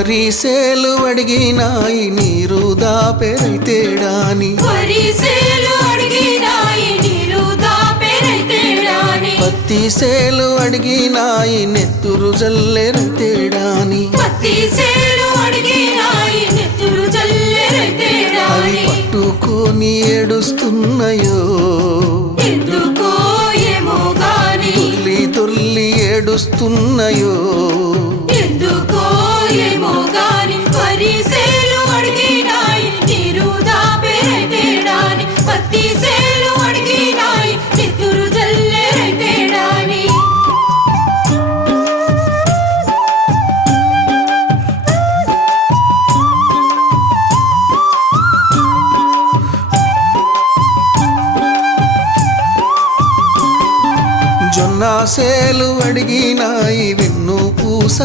వరిసేలు అడిగినాయి నీరు దాపెరైతేడాని పత్తి సేలు అడిగినాయి నెత్తురు జల్లెరైతేడాని అవి పట్టుకొని ఏడుస్తున్నాయో. తుల్లి తుల్లి ఏడుస్తున్నాయో. జొన్న సేలు అడిగినాయి విన్ను పూస